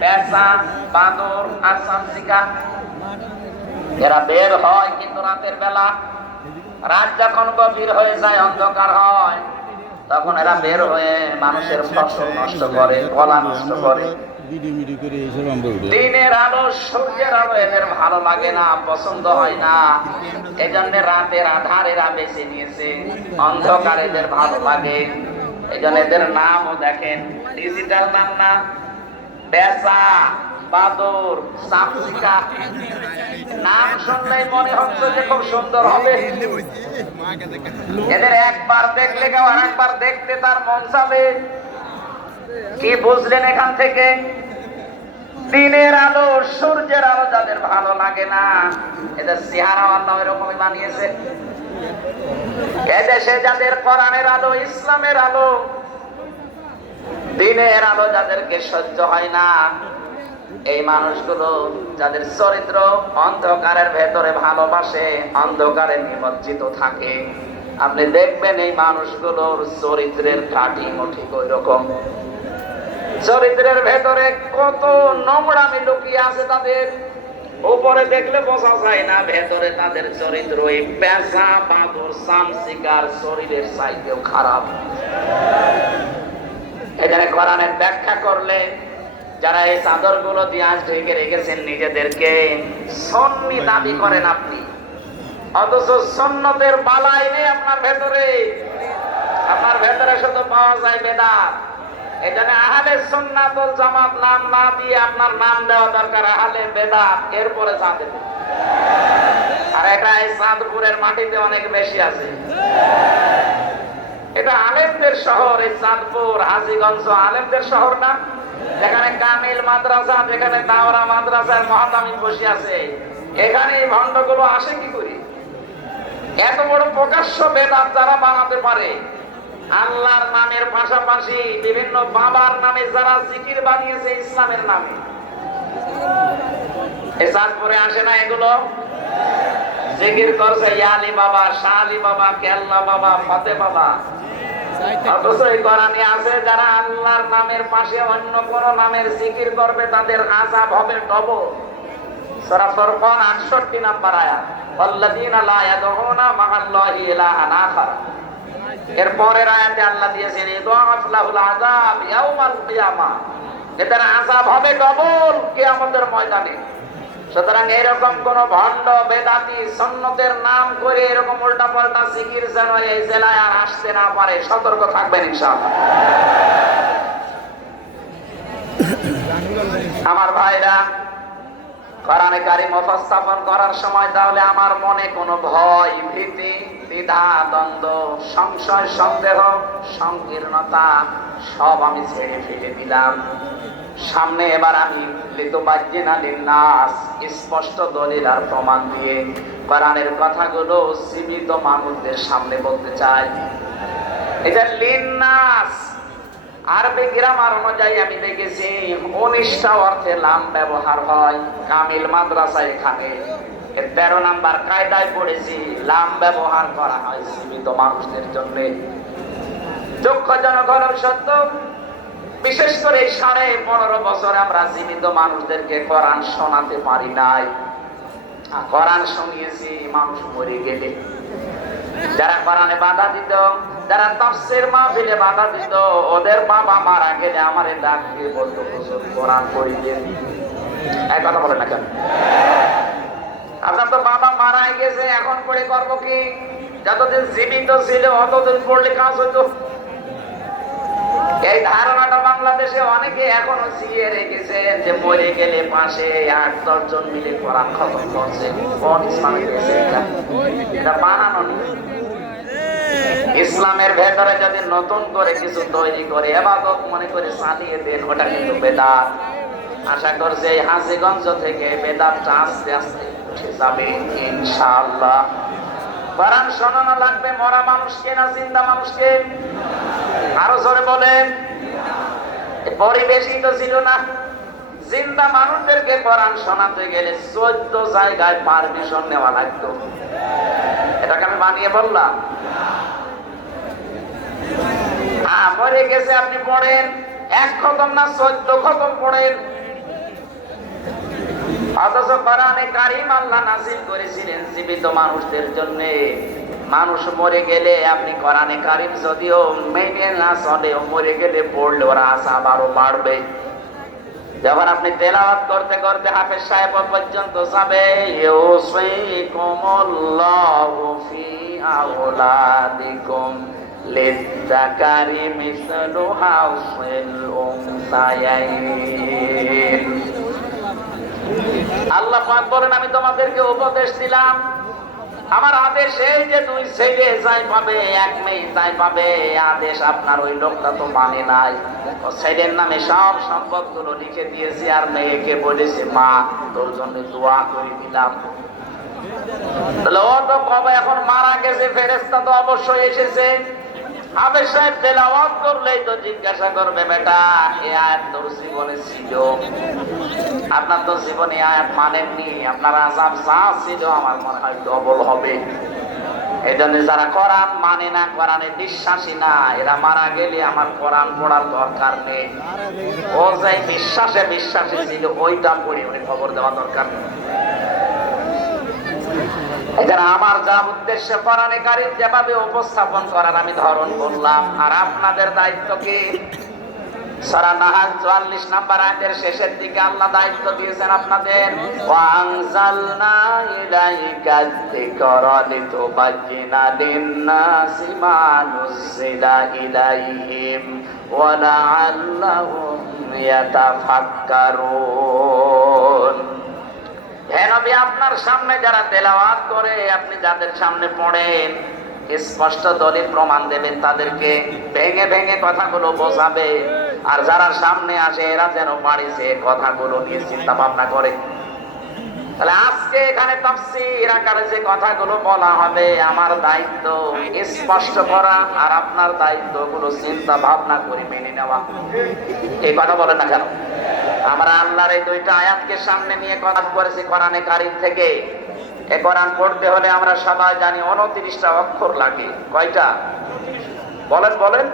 পেঁচা, বাঁদর আর সামসিকা। এরা বের হয় কিন্তু রাতের বেলা। রাত যখন গভীর হয়ে যায়, অন্ধকার হয়, তখন এরা বের হয়ে মানুষের ফসল নষ্ট করে, কলা নষ্ট করে। দিনের আলো, সূর্যের আলো এদের ভালো লাগে না, পছন্দ হয় না। এজন্য রাতের আধার এরা বেছে নিয়েছে। অন্ধকার এদের ভালো লাগে। এজন্য এদের নামও দেখেন। ডিজিটাল নাম না বেসা বাদর নাম শুনলেই মনে হচ্ছে যে খুব সুন্দর হবে। এদের একবার দেখলে কেউ আর একবার দেখতে তার মন চাবে। কি বুঝলেন এখান থেকে? দিনের আলো, সূর্যের আলো যাদের ভালো লাগে না, এদের চেহারা আল্লাহ এরকমই বানিয়েছে। এদেশে যাদের কোরআনের আলো, ইসলামের আলো, দিনের আলো যাদেরকে সহ্য হয় না, এই মানুষগুলো যাদের চরিত্র অন্ধকারের ভেতরে ভালোবাসে, অন্ধকারে নিমজ্জিত থাকে। আপনি দেখবেন এই মানুষগুলোর চরিত্রের কাটি ঠিক ওই রকম চরিত্রের ভেতরে কত নোংরামি লুকিয়ে আছে তাদের। উপরে দেখলে বোঝা যায় না, ভেতরে তাদের চরিত্র এই পেশা বাঁদর সামসিকার শরীরের চাইতেও খারাপ। এখানে কোরআনের ব্যাখ্যা করলে যারা এই চাদরগুলো দিয়ে আজ ঢেকে রেখেছেন নিজেদেরকে সন্নি দাবি করেন আপনি। অথচ সন্ন্যতের বালাই নেই আপনার ভেতরে। আপনার ভেতরে শুধু পাওয়া যায় বেদাত। এখানে জামাত দিয়ে আপনার দেওয়া দরকার এরপরে আর এটা এই চাঁদপুরের মাটিতে অনেক বেশি আছে। এটা আলেমদের শহর, এই চাঁদপুর, হাজিগঞ্জ, আলেমদের শহর না? যেখানে কামিল মাদ্রাসা, যেখানে দাওরা মাদ্রাসার মহাতামিম বসে আছে। এখানে এই ভণ্ডগুলো আসে কি করে? এত বড় প্রকাশ্য বেদাত যারা বানাতে পারে আল্লাহর নামের পাশাপাশি বিভিন্ন বাবার নামে যারা জিকির বানিয়েছে ইসলামের নামে। চাঁদপুরে আসে না এগুলো? জিকির করছে ইয়ালি বাবা শালি বাবা কেল্লা বাবা ফতে বাবা। যারা আল্লাহর নামের পাশে অন্য কোন নামের জিকির করবে, তাদের আযাব হবে ডবল। সূরা ফুরকান 68 নাম্বার এর পরের আয়াতে আল্লাহ দিয়েছেন এদের আযাব হবে ডবল কিয়ামতের ময়দানে। সুতরাং এরকম কোন ভণ্ড বেদাতি সন্ন্যতের নাম করে এরকম উল্টা পাল্টা জিকির যেন এই জেলায় আর আসতে না পারে, সতর্ক থাকবেন ইনশাআল্লাহ। আমার ভাইরা কোরআনে কারিম উপস্থাপন করার সময় তাহলে আমার মনে কোনো ভয়, ভীতি, দ্বিধা, দ্বন্দ্ব, সংশয়, সন্দেহ, সংকীর্ণতা সব আমি ছেড়ে ফেলে দিলাম। সামনে এবার আমি লিন্নাস স্পষ্ট দলিল আর প্রমাণ দিয়ে কোরআনের কথাগুলো সীমিত মানুষদের সামনে বলতে চাই। এটা লিন্নাস আরবি গ্রামার অনুযায়ী আমি দেখেছি উনিশটা অর্থে লাম ব্যবহার হয় কামিল মাদ্রাসা এখানে। তেরো নাম্বার কায়দায় পড়েছি লাম ব্যবহার করা হয় সীমিত মানুষদের জন্য। দুঃখজনক সত্য, বিশেষ করে সাড়ে পনেরো বছর আমরা জীবিত মানুষদেরকে কোরআন শোনাতে পারি নাই। কোরআন শুনিয়েছি, মানুষ মরে গেলে। যারা কোরআনে বাধা দিত যারা তাফসীর মাহফিলে বাধা দিত, ওদের বাবা মারা গেলে আমারে ডাক দিয়ে বলতো কোরআন পড়িয়ে এক কথা বলে না কেন? আপনার তো বাবা মারাই গেছে, এখন পড়ে করব কি? যতদিন জীবিত ছিল, অতদিন পড়লে কাজ হতো এই ধারণাটা বাংলাদেশে অনেকে এখনও জিয়ে রেখেছে যে মরে গেলে পাশে আট, দশ জন মিলে কোরআন খতম করছে। কোন ইসলামে গেছে এটা? বানানো। ইসলামের ভেতরে যদি নতুন করে কিছু তৈরি করে, এবাদত মনে করে চালিয়ে দেন, ওটা কিন্তু বেদাত। আশা করছে এই হাসিগঞ্জ থেকে বেদাতটা আস্তে আস্তে উঠে যাবে, ইনশাআল্লাহ। শোনানো লাগবে, মরা মানুষকে না মানুষকে আরও জোরে বলেন। পরিবেশই তো ছিল না। জিন্দা মানুষদেরকে কোরআন শোনাতে গেলে চোদ্দ জায়গায় পারমিশন নেওয়া লাগতো। এটাকে আমি বানিয়ে বললাম। মরে গেছে আপনি পড়েন, এক খতম না চোদ্দ খতম পড়েন। কোরআনে কারিম মানুষ মরে গেলে আপনি কারিম যদিও মেনে না চলেও মরে গেলে পড়লে ওরা আশা আরও বাড়বে। যখন আপনি তেলাওয়াত করতে করতে হাফেজ সাহেব পর্যন্ত যাবে ইউসিকুমুল্লাহু লিযাকারি মিসলু হাউসিল উনসায়াইন আল্লাহ বলেন, আমি তোমাদেরকে উপদেশ দিলাম। আমার আদেশ এই যে দুই ছেলে যাই পাবে, এক মেয়ে যাই পাবে, আদেশ আপনার ওই লোকটা তো মানে নাই। ও ছেলের নামে সব সম্পদগুলো লিখে দিয়েছি, আর মেয়েকে বলেছে, মা, তোর জন্য দোয়া করে দিলাম। এখন মারা গেছে ফেরেস্তা তো অবশ্যই এসেছে। এই জন্য যারা কোরআন মানে না, কোরআনে বিশ্বাসী না, এরা মারা গেলে আমার কোরআন পড়ার দরকার নেই। ও যাই বিশ্বাসে বিশ্বাসী ছিল ওইটা পড়ে খবর দেওয়া দরকার নেই। এখানে আমার যা উদ্দেশ্য কোরআনে কারিম যেভাবে উপস্থাপন করার আমি ধরন করলাম আর আপনাদের দায়িত্ব কি? সরা নাহাল 44 নাম্বার আয়াতের শেষের দিকে আল্লাহ দায়িত্ব দিয়েছেন আপনাদের। ওয়ানজালনা ইলাইকা যিকরা লিতুবাজ্জিনা লিন-নাসি মা নুযিলা ইলাইহিম ওয়া লাআল্লাহুম ইয়াতাফাক্কারুন। আপনার সামনে যারা তেলাওয়াত করে, আপনি যাদের সামনে পড়েন স্পষ্ট দলিল প্রমাণ দেবেন, তাদেরকে ভেঙে ভেঙে কথাগুলো বোঝাবে। আর যারা সামনে আসে, এরা যেন বাড়িছে কথাগুলো নিয়ে চিন্তা ভাবনা করে। তাহলে আজকে এখানে তাফসীর আকারে যে কথাগুলো বলা হবে, আমার দায়িত্ব স্পষ্ট করা আর আপনার দায়িত্বগুলো চিন্তা ভাবনা করে মেনে নেওয়া। এই কথা বলেন না কেন? আমরা আল্লাহর এই দুইটা আয়াতকে সামনে নিয়ে কথা করেছি কোরআনে কারিম থেকে। এ কোরআন পড়তে হলে আমরা সবাই জানি অনতিরিশটা অক্ষর লাগে। কয়টা? বলেন বলেন।